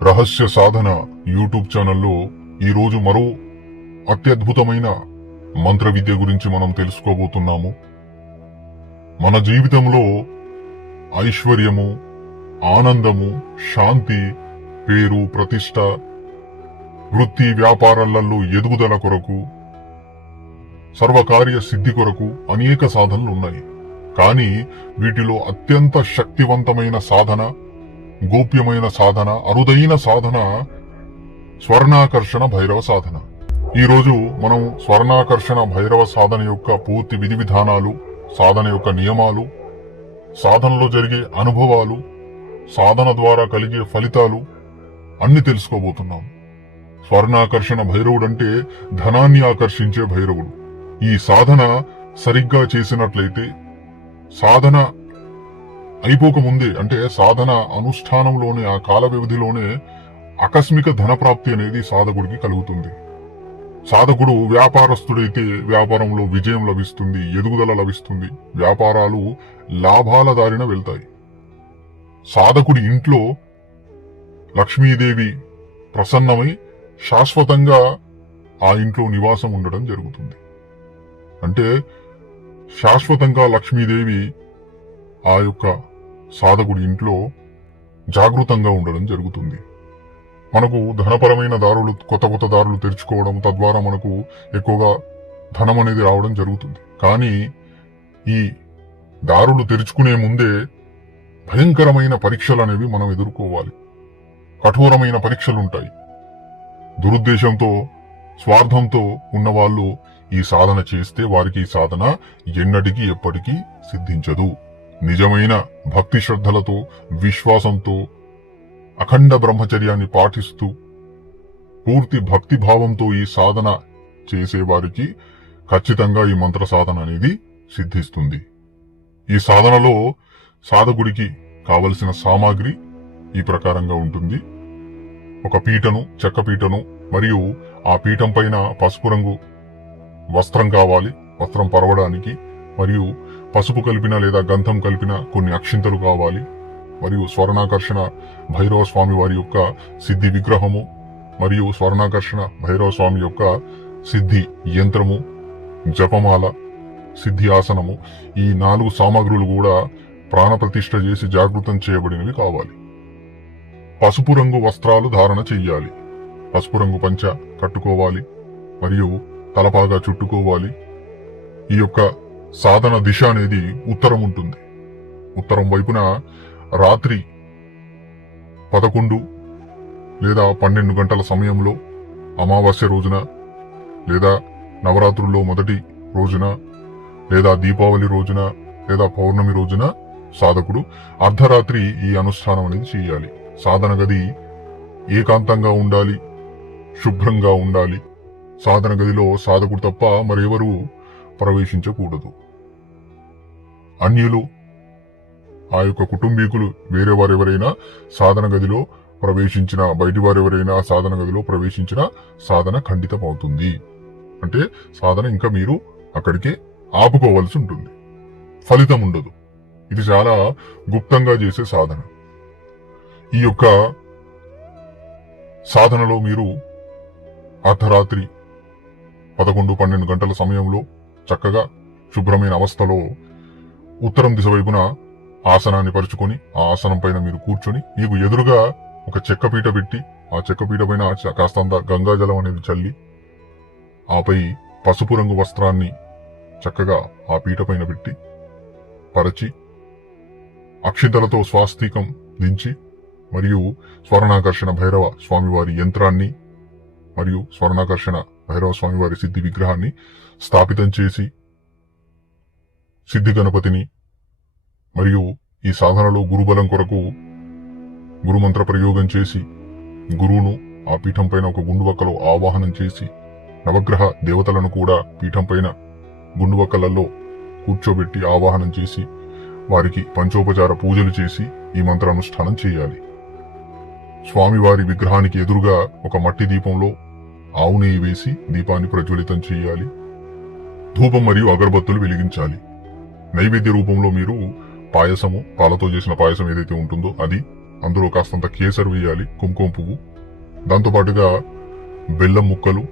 రహస్య సాధన యూట్యూబ్ ఛానల్లో ఈరోజు మరో అత్యద్భుతమైన మంత్ర విద్య గురించి మనం తెలుసుకోబోతున్నాము. మన జీవితంలో ఐశ్వర్యము, ఆనందము, శాంతి, పేరు, ప్రతిష్ట, వృత్తి వ్యాపారాలలో ఎదుగుదల కొరకు, సర్వకార్య సిద్ధి కొరకు అనేక సాధనలు ఉన్నాయి. కానీ వీటిలో అత్యంత శక్తివంతమైన సాధన, గోప్యమైన సాధన, అరుదైన సాధన స్వర్ణాకర్షణ భైరవ సాధన. ఈరోజు మనం స్వర్ణాకర్షణ భైరవ సాధన యొక్క పూర్తి విధి విధానాలు, సాధన యొక్క నియమాలు, సాధనలో జరిగే అనుభవాలు, సాధన ద్వారా కలిగే ఫలితాలు అన్ని తెలుసుకోబోతున్నాం. స్వర్ణాకర్షణ భైరవుడు అంటే ధనాన్ని ఆకర్షించే భైరవుడు. ఈ సాధన సరిగ్గా చేసినట్లయితే, సాధన అయిపోకముందే అంటే సాధన అనుష్ఠానంలోనే, ఆ కాల వ్యవధిలోనే ఆకస్మిక ధనప్రాప్తి అనేది సాధకుడికి కలుగుతుంది. సాధకుడు వ్యాపారస్తుడైతే వ్యాపారంలో విజయం లభిస్తుంది, ఎదుగుదల లభిస్తుంది, వ్యాపారాలు లాభాల దారిన వెళ్తాయి. సాధకుడి ఇంట్లో లక్ష్మీదేవి ప్రసన్నమై శాశ్వతంగా ఆ ఇంట్లో నివాసం ఉండడం జరుగుతుంది. అంటే శాశ్వతంగా లక్ష్మీదేవి ఆ యొక్క సాధకుడి ఇంట్లో జాగృతంగా ఉండడం జరుగుతుంది. మనకు ధనపరమైన దారులు, కొత్త కొత్త దారులు తెరుచుకోవడం, తద్వారా మనకు ఎక్కువగా ధనం అనేది రావడం జరుగుతుంది. కానీ ఈ దారులు తెరుచుకునే ముందే భయంకరమైన పరీక్షలు అనేవి మనం ఎదుర్కోవాలి. కఠోరమైన పరీక్షలు ఉంటాయి. దురుద్దేశంతో, స్వార్థంతో ఉన్నవాళ్ళు ఈ సాధన చేస్తే వారికి ఈ సాధన ఎన్నటికీ ఎప్పటికీ సిద్ధించదు. నిజమైన భక్తి శ్రద్ధలతో, విశ్వాసంతో, అఖండ బ్రహ్మచర్యాన్ని పాటిస్తూ, పూర్తి భక్తి భావంతో ఈ సాధన చేసేవారికి ఖచ్చితంగా ఈ మంత్ర సాధన అనేది సిద్ధిస్తుంది. ఈ సాధనలో సాధకుడికి కావలసిన సామాగ్రి ఈ ప్రకారంగా ఉంటుంది. ఒక పీటను, చెక్క పీటను, మరియు ఆ పీఠం పైన పసుపు రంగు వస్త్రం కావాలి, వస్త్రం పరవడానికి, మరియు పసుపు కలిపిన లేదా గంధం కలిపిన కొన్ని అక్షింతలు కావాలి, మరియు స్వర్ణాకర్షణ భైరవ స్వామి వారి యొక్క సిద్ధి విగ్రహము, మరియు స్వర్ణాకర్షణ భైరవ స్వామి యొక్క సిద్ధి యంత్రము, జపమాల, సిద్ధి ఆసనము, ఈ 4 సామాగ్రులు కూడా ప్రాణప్రతిష్ఠ చేసి జాగృతం చేయబడినవి కావాలి. పసుపు రంగు వస్త్రాలు ధారణ చెయ్యాలి. పసుపు రంగు పంచ కట్టుకోవాలి, మరియు తలపాగా చుట్టుకోవాలి. ఈ యొక్క సాధన దిశ అనేది ఉత్తరం ఉంటుంది. ఉత్తరం వైపున రాత్రి 11 లేదా 12 గంటల సమయంలో, అమావాస్య రోజున, లేదా నవరాత్రుల్లో మొదటి రోజున, లేదా దీపావళి రోజున, లేదా పౌర్ణమి రోజున సాధకుడు అర్ధరాత్రి ఈ అనుష్ఠానం అనేది చేయాలి. సాధన గది ఏకాంతంగా ఉండాలి, శుభ్రంగా ఉండాలి. సాధన గదిలో సాధకుడు తప్ప మరెవరూ ప్రవేశించకూడదు. అన్యులు, ఆ యొక్క కుటుంబీకులు, వేరే వారెవరైనా సాధన గదిలో ప్రవేశించిన, బయటి వారెవరైనా సాధన గదిలో ప్రవేశించిన సాధన ఖండితం అవుతుంది. అంటే సాధన ఇంకా మీరు అక్కడికే ఆపుకోవాల్సి ఉంటుంది, ఫలితం ఉండదు. ఇది చాలా గుప్తంగా చేసే సాధన. ఈ యొక్క సాధనలో మీరు అర్ధరాత్రి 11-12 గంటల సమయంలో చక్కగా శుభ్రమైన అవస్థలో ఉత్తరం దిశ వైపున ఆసనాన్ని పరుచుకొని, ఆ ఆసనం పైన మీరు కూర్చొని, మీకు ఎదురుగా ఒక చెక్కపీట పెట్టి, ఆ చెక్కపీట పైన కాస్తంత గంగాజలం అనేది చల్లి, ఆపై పసుపు రంగు వస్త్రాన్ని చక్కగా ఆ పీట పైన పెట్టి పరచి, అక్షింతలతో స్వాస్తికం దించి, మరియు స్వర్ణాకర్షణ భైరవ స్వామివారి యంత్రాన్ని మరియు స్వర్ణాకర్షణ భైరవ స్వామివారి సిద్ధి విగ్రహాన్ని స్థాపితం చేసి, సిద్ధి గణపతిని, మరియు ఈ సాధనలో గురుబలం కొరకు గురుమంత్ర ప్రయోగం చేసి, గురువును ఆ పీఠం పైన ఒక గుండువక్కలో ఆవాహనం చేసి, నవగ్రహ దేవతలను కూడా పీఠం పైన గుండువక్కలలో కూర్చోబెట్టి ఆవాహనం చేసి, వారికి పంచోపచార పూజలు చేసి ఈ మంత్రానుష్ఠానం చేయాలి. స్వామివారి విగ్రహానికి ఎదురుగా ఒక మట్టి దీపంలో ఆవు నెయ్యి వేసి దీపాన్ని ప్రజ్వలితం చేయాలి. ధూపం మరియు అగరబత్తులు వెలిగించాలి. నైవేద్య రూపంలో మీరు పాయసము, పాలతో చేసిన పాయసం ఏదైతే ఉంటుందో అది, అందులో కాస్తంత కేసర్ వేయాలి, కుంకుమ పువ్వు, దాంతోపాటుగా బెల్లం ముక్కలు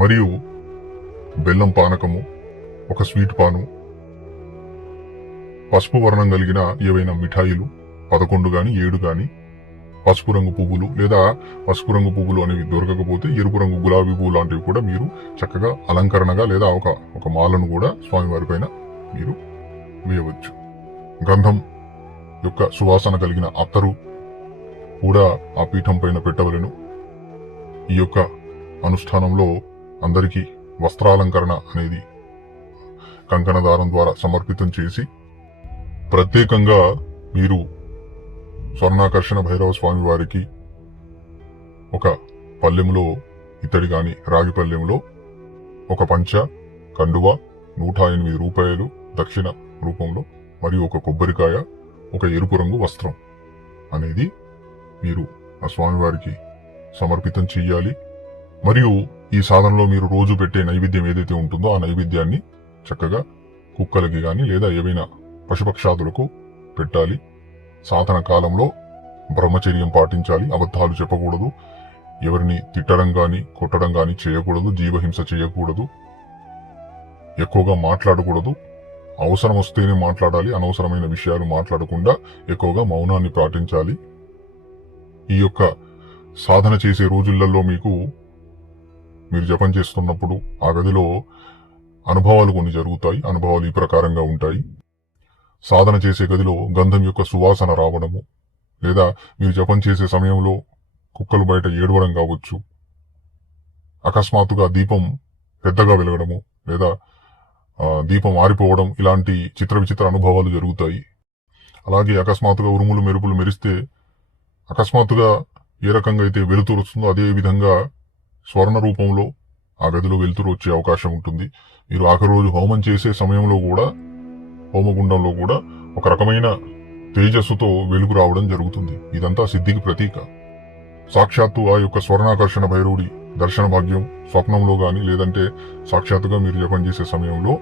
మరియు బెల్లం పానకము, ఒక స్వీట్ పాను, పసుపు వర్ణం కలిగిన ఏవైనా మిఠాయిలు 11 గాని 7 గాని, పసుపు రంగు పువ్వులు, లేదా పసుపు రంగు పువ్వులు అనేవి దొరకకపోతే ఎరుపు రంగు గులాబీ పువ్వు లాంటివి కూడా మీరు చక్కగా అలంకరణగా లేదా ఒక మాలను కూడా స్వామివారి పైన మీరు వేయవచ్చు. గంధం యొక్క సువాసన కలిగిన అత్తరు కూడా ఆ పీఠం పైన పెట్టవలెను. ఈ యొక్క అనుష్ఠానంలో అందరికీ వస్త్రాలంకరణ అనేది కంకణ దారం ద్వారా సమర్పితం చేసి, ప్రత్యేకంగా మీరు స్వర్ణాకర్షణ భైరవ స్వామి వారికి ఒక పల్లెంలో, ఇత్తడి గాని రాగి పల్లెంలో ఒక పంచ, కండువ, 108 రూపాయలు దక్షిణ రూపంలో మరియు ఒక కొబ్బరికాయ, ఒక ఎరుపు రంగు వస్త్రం అనేది మీరు ఆ స్వామివారికి సమర్పితం చెయ్యాలి. మరియు ఈ సాధనలో మీరు రోజు పెట్టే నైవేద్యం ఏదైతే ఉంటుందో ఆ నైవేద్యాన్ని చక్కగా కుక్కలకి గాని లేదా ఏవైనా పశుపక్షాదులకు పెట్టాలి. సాధన కాలంలో బ్రహ్మచర్యం పాటించాలి, అబద్ధాలు చెప్పకూడదు, ఎవరిని తిట్టడం గాని కొట్టడం గాని చేయకూడదు, జీవహింస చేయకూడదు, ఎక్కువగా మాట్లాడకూడదు, అవసరం వస్తేనే మాట్లాడాలి, అనవసరమైన విషయాలు మాట్లాడకుండా ఎక్కువగా మౌనాన్ని పాటించాలి. ఈ యొక్క సాధన చేసే రోజులలో మీరు జపం చేస్తున్నప్పుడు ఆ గదిలో అనుభవాలు కొన్ని జరుగుతాయి. అనుభవాలు ఈ ప్రకారంగా ఉంటాయి. సాధన చేసే గదిలో గంధం యొక్క సువాసన రావడము, లేదా మీరు జపం చేసే సమయంలో కుక్కలు బయట ఏడవడం కావచ్చు, అకస్మాత్తుగా దీపం పెద్దగా వెలగడము, లేదా దీపం ఆరిపోవడం, ఇలాంటి చిత్ర విచిత్ర అనుభవాలు జరుగుతాయి. అలాగే అకస్మాత్తుగా ఉరుములు మెరుపులు మెరిస్తే అకస్మాత్తుగా ఏ రకంగా అయితే వెలుతురు వస్తుందో అదే విధంగా స్వర్ణ రూపంలో ఆ గదిలో వెలుతురు వచ్చే అవకాశం ఉంటుంది. మీరు ఆఖరి రోజు హోమం చేసే సమయంలో కూడా, హోమగుండంలో కూడా ఒక రకమైన తేజస్సుతో వెలుగు రావడం జరుగుతుంది. ఇదంతా సిద్ధికి ప్రతీక. సాక్షాత్తు ఆ యొక్క స్వర్ణాకర్షణ భైరవుడి దర్శన భాగ్యం స్వప్నంలో గాని లేదంటే సాక్షాత్తుగా మీరు జపం చేసే సమయంలో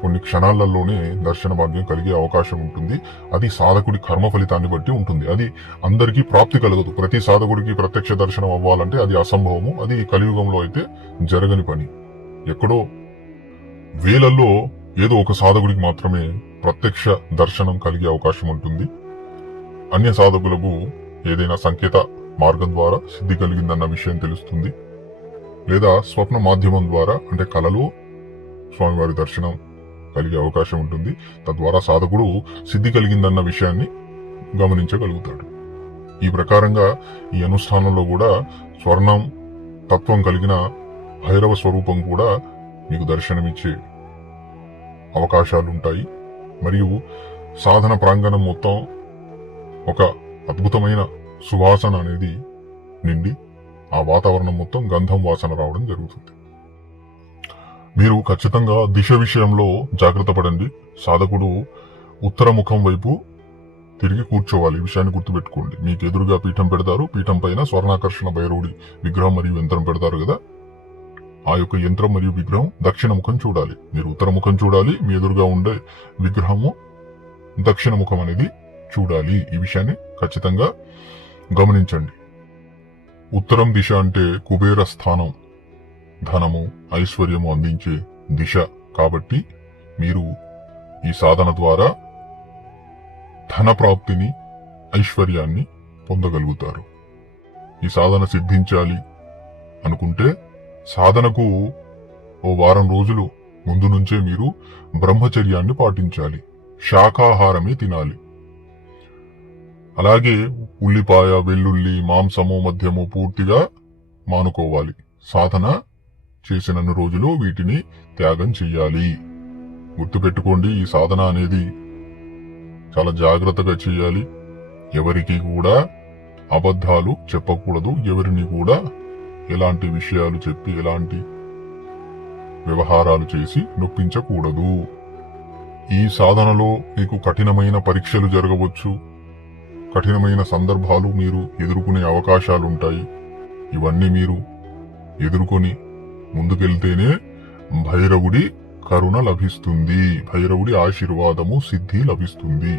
కొన్ని క్షణాలలోనే దర్శన భాగ్యం కలిగే అవకాశం ఉంటుంది. అది సాధకుడి కర్మ ఫలితాన్ని బట్టి ఉంటుంది. అది అందరికీ ప్రాప్తి కలగదు. ప్రతి సాధకుడికి ప్రత్యక్ష దర్శనం అవ్వాలంటే అది అసంభవము. అది కలియుగంలో అయితే జరగని పని. ఎక్కడో వేలల్లో ఏదో ఒక సాధకుడికి మాత్రమే ప్రత్యక్ష దర్శనం కలిగే అవకాశం ఉంటుంది. అన్య సాధకులకు ఏదైనా సంకేత మార్గం ద్వారా సిద్ధి కలిగిందన్న విషయం తెలుస్తుంది, లేదా స్వప్న మాధ్యమం ద్వారా అంటే కలలో స్వామివారి దర్శనం కలిగే అవకాశం ఉంటుంది. తద్వారా సాధకుడు సిద్ధి కలిగిందన్న విషయాన్ని గమనించగలుగుతాడు. ఈ ప్రకారంగా ఈ అనుష్ఠానంలో కూడా స్వర్ణం తత్వం కలిగిన భైరవ స్వరూపం కూడా మీకు దర్శనమిచ్చే అవకాశాలుంటాయి. మరియు సాధన ప్రాంగణం మొత్తం ఒక అద్భుతమైన సువాసన అనేది నిండి ఆ వాతావరణం మొత్తం గంధం వాసన రావడం జరుగుతుంది. మీరు ఖచ్చితంగా దిశ విషయంలో జాగ్రత్త పడండి. సాధకుడు ఉత్తర ముఖం వైపు తిరిగి కూర్చోవాలి. ఈ విషయాన్ని గుర్తుపెట్టుకోండి. మీకు ఎదురుగా పీఠం పెడతారు. పీఠం పైన స్వర్ణాకర్షణ భైరవుడి విగ్రహం మరియు యంత్రం పెడతారు కదా, ఆ యొక్క యంత్రం మరియు విగ్రహం దక్షిణ ముఖం చూడాలి. మీరు ఉత్తర ముఖం చూడాలి. మీ ఎదురుగా ఉండే విగ్రహము దక్షిణ ముఖం అనేది చూడాలి. ఈ విషయాన్ని ఖచ్చితంగా గమనించండి. ఉత్తరం దిశ అంటే కుబేర స్థానం, ధనము ఐశ్వర్యము అందించే దిశ. కాబట్టి మీరు ఈ సాధన ద్వారా ధన ప్రాప్తిని, ఐశ్వర్యాన్ని పొందగలుగుతారు. ఈ సాధన సిద్ధించాలి అనుకుంటే సాధనకు ఓ వారం రోజులు ముందు నుంచే మీరు బ్రహ్మచర్యాన్ని పాటించాలి. శాకాహారమే తినాలి. అలాగే ఉల్లిపాయ, వెల్లుల్లి, మాంసము, మద్యము పూర్తిగా మానుకోవాలి. సాధన చేసినన్ని రోజులు వీటిని త్యాగం చెయ్యాలి. గుర్తుపెట్టుకోండి, ఈ సాధన అనేది చాలా జాగ్రత్తగా చేయాలి. ఎవరికి కూడా అబద్ధాలు చెప్పకూడదు. ఎవరిని కూడా ఎలాంటి విషయాలు చెప్పి ఎలాంటి వ్యవహారాలు చేసి నొప్పించకూడదు. ఈ సాధనలో మీకు కఠినమైన పరీక్షలు జరగవచ్చు. కఠినమైన సందర్భాలు మీరు ఎదుర్కొనే అవకాశాలుంటాయి. ఇవన్నీ మీరు ఎదుర్కొని ముందుకెళ్తేనే భైరవుడి కరుణ లభిస్తుంది. భైరవుడి ఆశీర్వాదము, సిద్ధి లభిస్తుంది.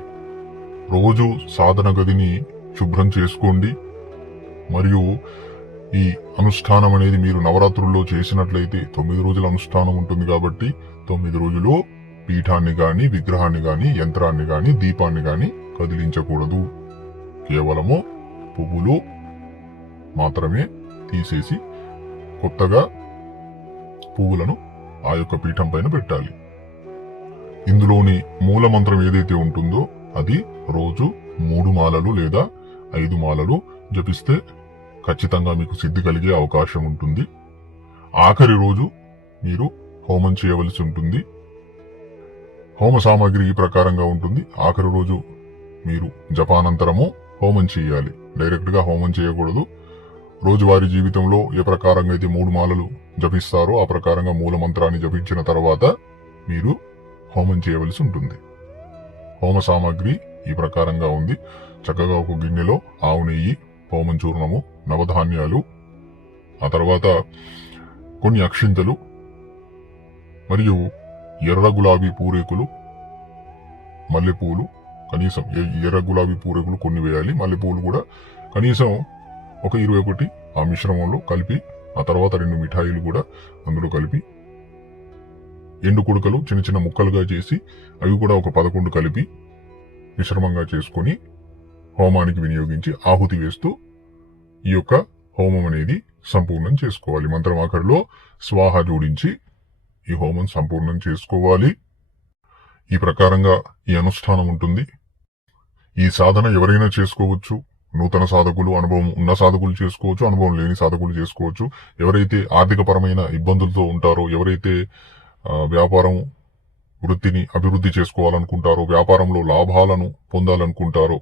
రోజు సాధన గదిని శుభ్రం చేసుకోండి. మరియు ఈ అనుష్ఠానం అనేది మీరు నవరాత్రుల్లో చేసినట్లయితే 9 రోజుల అనుష్ఠానం ఉంటుంది కాబట్టి 9 రోజులు పీఠాన్ని గాని, విగ్రహాన్ని గాని, యంత్రాన్ని గాని, దీపాన్ని గాని కదిలించకూడదు. కేవలము పువ్వులు మాత్రమే తీసేసి కొత్తగా పువ్వులను ఆ యొక్క పీఠం పైన పెట్టాలి. ఇందులోని మూల మంత్రం ఏదైతే ఉంటుందో అది రోజు 3 మాలలు లేదా 5 మాలలు జపిస్తే ఖచ్చితంగా మీకు సిద్ధి కలిగే అవకాశం ఉంటుంది. ఆఖరి రోజు మీరు హోమం చేయవలసి ఉంటుంది. హోమ సామాగ్రి ఈ ప్రకారంగా ఉంటుంది. ఆఖరి రోజు మీరు జపానంతరము హోమం చేయాలి. డైరెక్ట్ గా హోమం చేయకూడదు. రోజువారీ జీవితంలో ఏ ప్రకారంగా అయితే 3 మాలలు జపిస్తారో ఆ ప్రకారంగా మూల మంత్రాన్ని జపించిన తర్వాత మీరు హోమం చేయవలసి ఉంటుంది. హోమ సామాగ్రి ఈ ప్రకారంగా ఉంది. చక్కగా ఒక గిన్నెలో ఆవు నెయ్యి, హోమం చూర్ణము, నవధాన్యాలు, ఆ తర్వాత కొన్ని అక్షింతలు మరియు ఎర్ర గులాబీ పూరేకులు, మల్లెపూలు, కనీసం ఎర్ర గులాబీ పూరేకులు కొన్ని వేయాలి. మల్లెపూలు కూడా కనీసం ఒక 21 ఆ మిశ్రమంలో కలిపి, ఆ తర్వాత 2 మిఠాయిలు కూడా అందులో కలిపి, ఎండు కుడకలు చిన్న చిన్న ముక్కలుగా చేసి అవి కూడా ఒక 11 కలిపి మిశ్రమంగా చేసుకొని హోమానికి వినియోగించి ఆహుతి వేస్తూ ఈ యొక్క హోమం అనేది సంపూర్ణం చేసుకోవాలి. మంత్రం ఆఖరిలో స్వాహ జోడించి ఈ హోమం సంపూర్ణం చేసుకోవాలి. ఈ ప్రకారంగా ఈ అనుష్ఠానం ఉంటుంది. ఈ సాధన ఎవరైనా చేసుకోవచ్చు. నూతన సాధకులు, అనుభవం ఉన్న సాధకులు చేసుకోవచ్చు, అనుభవం లేని సాధకులు చేసుకోవచ్చు. ఎవరైతే ఆర్థిక పరమైన ఇబ్బందులతో ఉంటారో, ఎవరైతే వ్యాపారం వృత్తిని అభివృద్ధి చేసుకోవాలనుకుంటారో, వ్యాపారంలో లాభాలను పొందాలనుకుంటారో,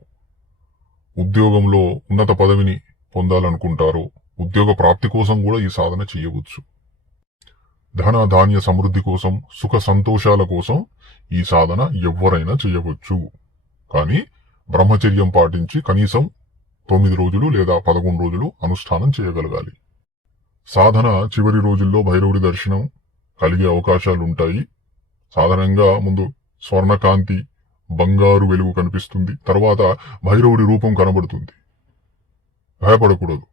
ఉద్యోగంలో ఉన్నత పదవిని పొందాలనుకుంటారో, ఉద్యోగ ప్రాప్తి కోసం కూడా ఈ సాధన చేయవచ్చు. ధన ధాన్య సమృద్ధి కోసం, సుఖ సంతోషాల కోసం ఈ సాధన ఎవరైనా చేయవచ్చు. కానీ బ్రహ్మచర్యం పాటించి కనీసం 9 రోజులు లేదా 11 రోజులు అనుష్ఠానం చేయగలగాలి. సాధన చివరి రోజుల్లో భైరవుడి దర్శనం కలిగే అవకాశాలుంటాయి. సాధారణంగా ముందు స్వర్ణకాంతి, బంగారు వెలుగు కనిపిస్తుంది. తర్వాత భైరవుడి రూపం కనబడుతుంది. భయపడకూడదు.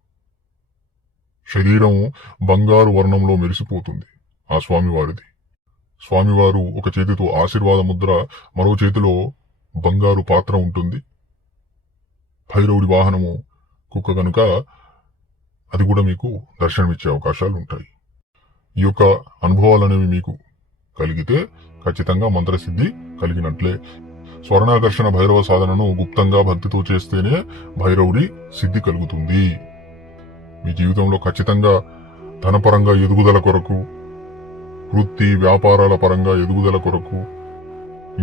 శరీరం బంగారు వర్ణంలో మెరిసిపోతుంది ఆ స్వామివారిది. స్వామివారు ఒక చేతితో ఆశీర్వాద ముద్ర, మరో చేతిలో బంగారు పాత్ర ఉంటుంది. భైరవుడి వాహనము కుక్క కనుక అది కూడా మీకు దర్శనమిచ్చే అవకాశాలు ఉంటాయి. ఈ యొక్క అనుభవాలు అనేవి మీకు కలిగితే ఖచ్చితంగా మంత్రసిద్ధి కలిగినట్లే. స్వర్ణాకర్షణ భైరవ సాధనను గుప్తంగా భక్తితో చేస్తేనే భైరవుడి సిద్ధి కలుగుతుంది. మీ జీవితంలో ఖచ్చితంగా ధనపరంగా ఎదుగుదల కొరకు, వృత్తి వ్యాపారాల పరంగా ఎదుగుదల కొరకు,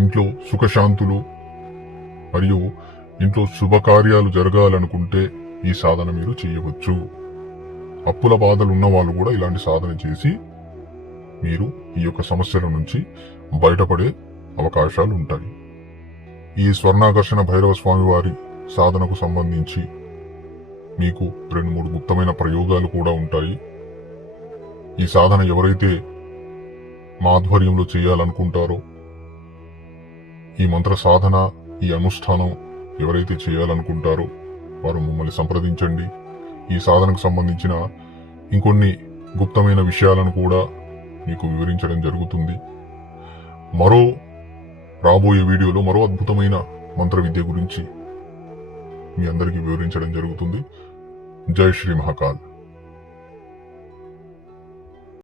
ఇంట్లో సుఖశాంతులు మరియు ఇంట్లో శుభకార్యాలు జరగాలనుకుంటే ఈ సాధన మీరు చేయవచ్చు. అప్పుల బాధలు ఉన్న వాళ్ళు కూడా ఇలాంటి సాధన చేసి మీరు ఈ యొక్క సమస్యల నుంచి బయటపడే అవకాశాలు ఉంటాయి. ఈ స్వర్ణాకర్షణ భైరవ స్వామి వారి సాధనకు సంబంధించి మీకు 2-3 గుప్తమైన ప్రయోగాలు కూడా ఉంటాయి. ఈ సాధన ఎవరైతే మా ఆధ్వర్యంలో చేయాలనుకుంటారో, ఈ మంత్ర సాధన, ఈ అనుష్ఠానం ఎవరైతే చేయాలనుకుంటారో వారు మమ్మల్ని సంప్రదించండి. ఈ సాధనకు సంబంధించిన ఇంకొన్ని గుప్తమైన విషయాలను కూడా మీకు వివరించడం జరుగుతుంది. మరో రాబోయే వీడియోలో మరో అద్భుతమైన మంత్ర విద్య గురించి మీ అందరికీ వివరించడం జరుగుతుంది. జై శ్రీ మహాకాల్.